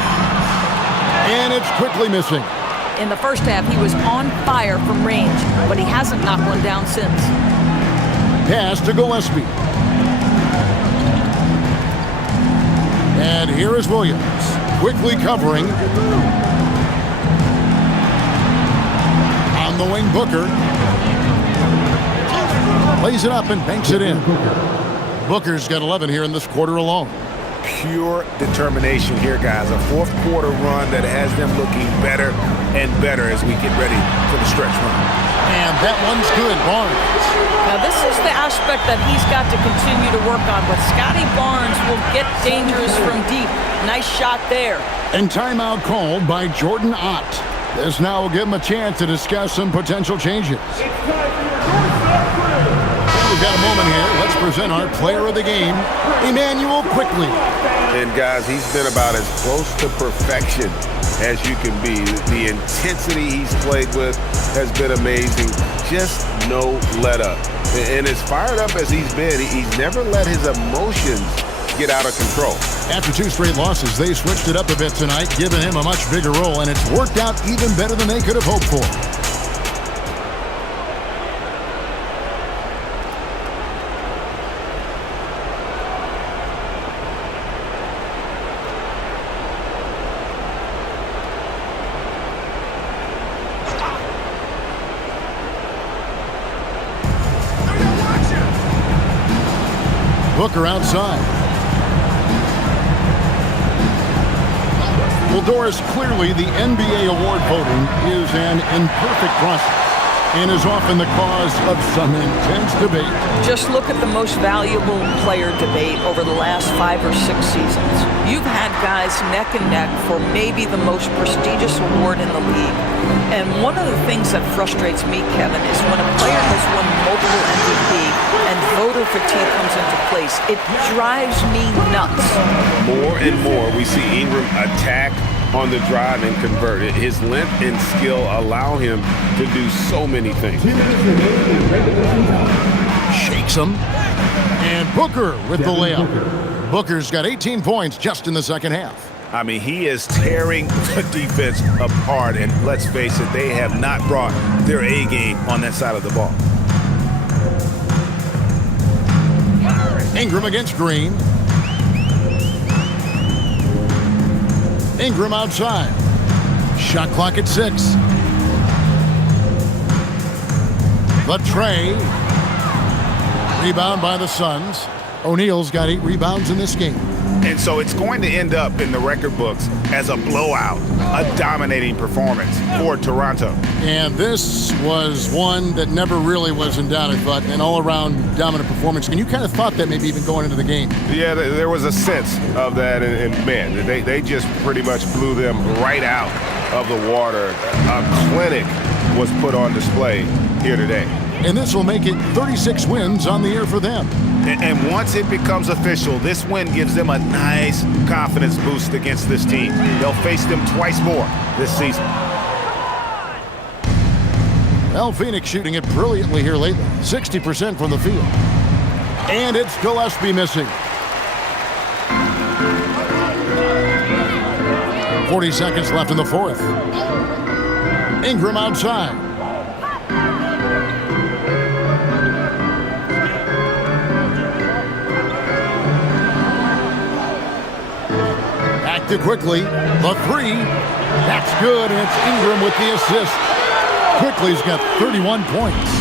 And it's quickly missing. In the first half, he was on fire from range, but he hasn't knocked one down since. Pass to Gillespie. And here is Williams, quickly covering. On the wing, Booker. Lays it up and banks it in. Booker's got 11 here in this quarter alone. Pure determination here, guys. A fourth quarter run that has them looking better and better as we get ready for the stretch run. And that one's good, Barnes. Now, this is the aspect that he's got to continue to work on, but Scotty Barnes will get dangerous from deep. Nice shot there. And timeout called by Jordan Ott. This now will give him a chance to discuss some potential changes. We've got a moment here. Let's present our player of the game, Emmanuel Quickley. And guys, he's been about as close to perfection as you can be. The intensity he's played with has been amazing. Just no let up. And as fired up as he's been, he's never let his emotions get out of control. After 2 straight losses, they switched it up a bit tonight, giving him a much bigger role, and it's worked out even better than they could have hoped for. Booker outside. Well, Doris, clearly the NBA award voting is an imperfect process and is often the cause of some intense debate. Just look at the most valuable player debate over the last 5 or 6 seasons. You've had guys neck and neck for maybe the most prestigious award in the league. And one of the things that frustrates me, Kevin, is when a player has won multiple MVP and voter fatigue comes into place. It drives me nuts. More and more, we see Ingram attack on the drive and convert. His length and skill allow him to do so many things. Shakes him. And Booker with the layup. Booker's got 18 points just in the second half. I mean, he is tearing the defense apart. And let's face it, they have not brought their A game on that side of the ball. Ingram against Green. Ingram outside. Shot clock at 6. The tray. Rebound by the Suns. O'Neal's got 8 rebounds in this game. And so it's going to end up in the record books as a blowout, a dominating performance for Toronto. And this was one that never really was in doubt, I thought, an all-around dominant performance. And you kind of thought that maybe even going into the game. Yeah, there was a sense of that, and man, they just pretty much blew them right out of the water. A clinic was put on display here today. And this will make it 36 wins on the year for them. And once it becomes official, this win gives them a nice confidence boost against this team. They'll face them twice more this season. Well, Phoenix shooting it brilliantly here lately. 60% from the field. And it's Gillespie missing. 40 seconds left in the fourth. Ingram outside. Active quickly. The 3. That's good, and it's Ingram with the assist. Quickly's got 31 points.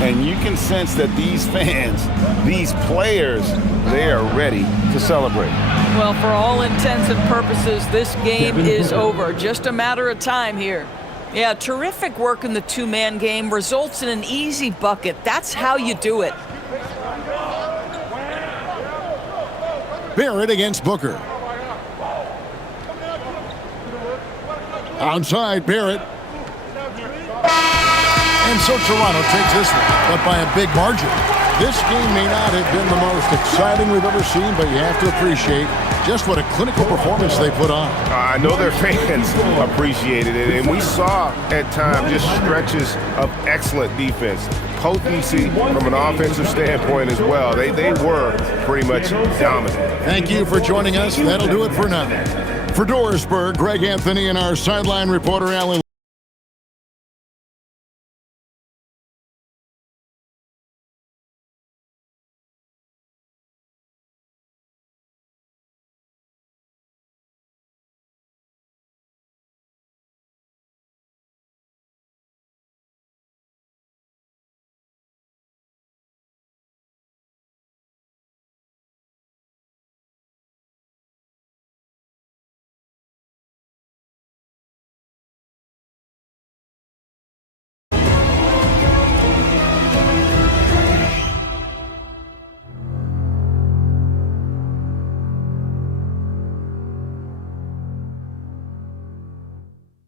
And you can sense that these fans, these players, they are ready to celebrate. Well, for all intents and purposes, this game is over. Just a matter of time here. Yeah, terrific work in the two-man game results in an easy bucket. That's how you do it. Barrett against Booker. Outside, Barrett. And so Toronto takes this one, but by a big margin. This game may not have been the most exciting we've ever seen, but you have to appreciate just what a clinical performance they put on. I know their fans appreciated it, and we saw at times just stretches of excellent defense. Potency from an offensive standpoint as well. They were pretty much dominant. Thank you for joining us. That'll do it for now. For Dorisburg, Greg Anthony and our sideline reporter, Alan